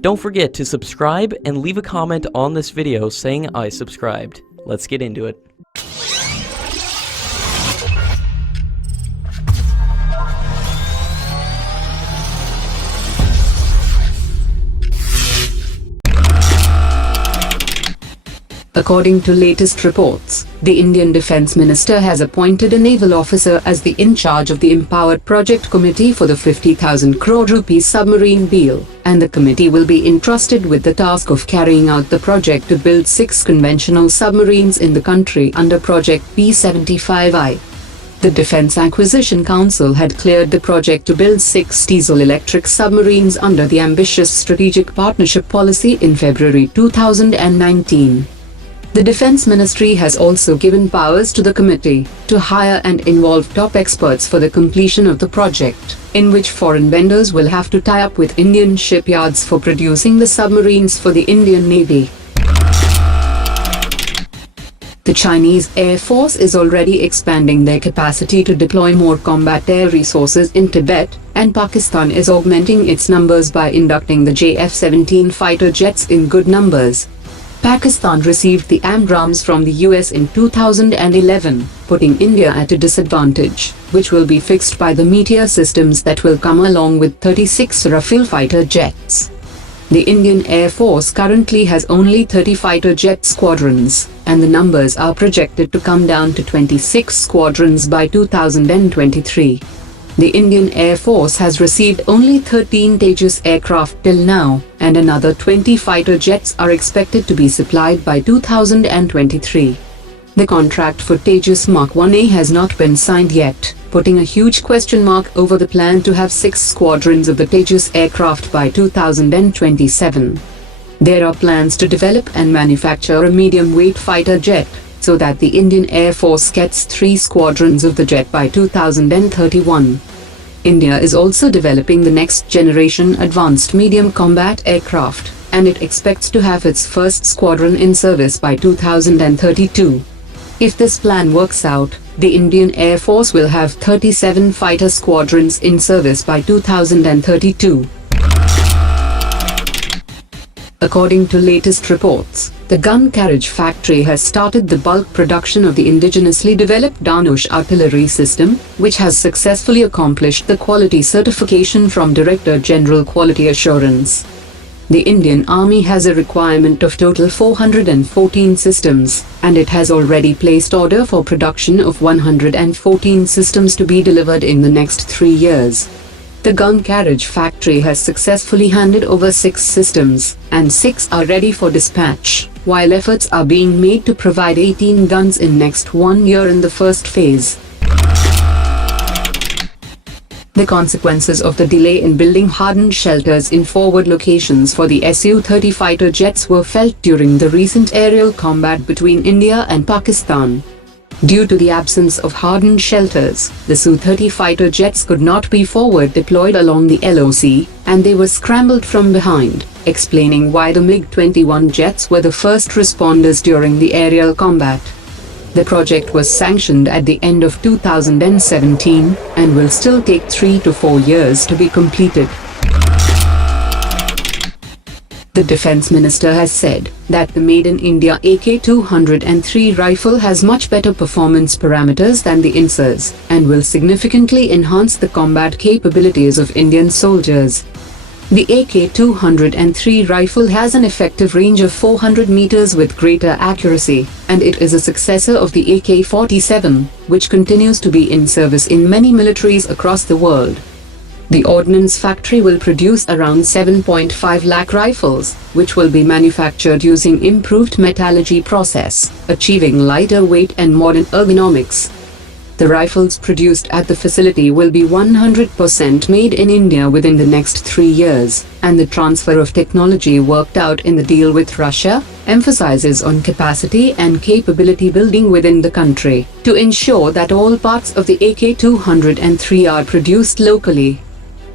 Don't forget to subscribe and leave a comment on this video saying I subscribed. Let's get into it. According to latest reports, the Indian Defence Minister has appointed a naval officer as the in charge of the Empowered Project Committee for the 50,000 crore rupees submarine deal, and the committee will be entrusted with the task of carrying out the project to build 6 conventional submarines in the country under Project P75I. The Defence Acquisition Council had cleared the project to build 6 diesel-electric submarines under the ambitious Strategic Partnership Policy in February 2019. The Defence Ministry has also given powers to the committee to hire and involve top experts for the completion of the project, in which foreign vendors will have to tie up with Indian shipyards for producing the submarines for the Indian Navy. The Chinese Air Force is already expanding their capacity to deploy more combat air resources in Tibet, and Pakistan is augmenting its numbers by inducting the JF-17 fighter jets in good numbers. Pakistan received the AMRAAMs from the US in 2011, putting India at a disadvantage, which will be fixed by the Meteor systems that will come along with 36 Rafale fighter jets. The Indian Air Force currently has only 30 fighter jet squadrons, and the numbers are projected to come down to 26 squadrons by 2023. The Indian Air Force has received only 13 Tejas aircraft till now, and another 20 fighter jets are expected to be supplied by 2023. The contract for Tejas Mark 1A has not been signed yet, putting a huge question mark over the plan to have 6 squadrons of the Tejas aircraft by 2027. There are plans to develop and manufacture a medium-weight fighter jet, so that the Indian Air Force gets 3 squadrons of the jet by 2031. India is also developing the next generation advanced medium combat aircraft, and it expects to have its first squadron in service by 2032. If this plan works out, the Indian Air Force will have 37 fighter squadrons in service by 2032. According to latest reports, the gun carriage factory has started the bulk production of the indigenously developed Dhanush artillery system, which has successfully accomplished the quality certification from Director General Quality Assurance. The Indian Army has a requirement of total 414 systems, and it has already placed order for production of 114 systems to be delivered in the next 3 years. The gun carriage factory has successfully handed over 6 systems, and 6 are ready for dispatch, while efforts are being made to provide 18 guns in next 1 year in the first phase. The consequences of the delay in building hardened shelters in forward locations for the Su-30 fighter jets were felt during the recent aerial combat between India and Pakistan. Due to the absence of hardened shelters, the Su-30 fighter jets could not be forward deployed along the LOC, and they were scrambled from behind, explaining why the MiG-21 jets were the first responders during the aerial combat. The project was sanctioned at the end of 2017, and will still take 3 to 4 years to be completed. The Defence Minister has said that the Made in India AK-203 rifle has much better performance parameters than the INSAS, and will significantly enhance the combat capabilities of Indian soldiers. The AK-203 rifle has an effective range of 400 meters with greater accuracy, and it is a successor of the AK-47, which continues to be in service in many militaries across the world. The Ordnance Factory will produce around 7.5 lakh rifles, which will be manufactured using improved metallurgy process, achieving lighter weight and modern ergonomics. The rifles produced at the facility will be 100% made in India within the next 3 years, and the transfer of technology worked out in the deal with Russia emphasizes on capacity and capability building within the country, to ensure that all parts of the AK-203 are produced locally.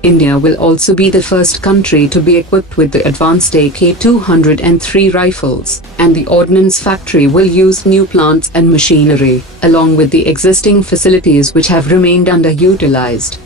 India will also be the first country to be equipped with the advanced AK-203 rifles, and the Ordnance Factory will use new plants and machinery, along with the existing facilities which have remained underutilized.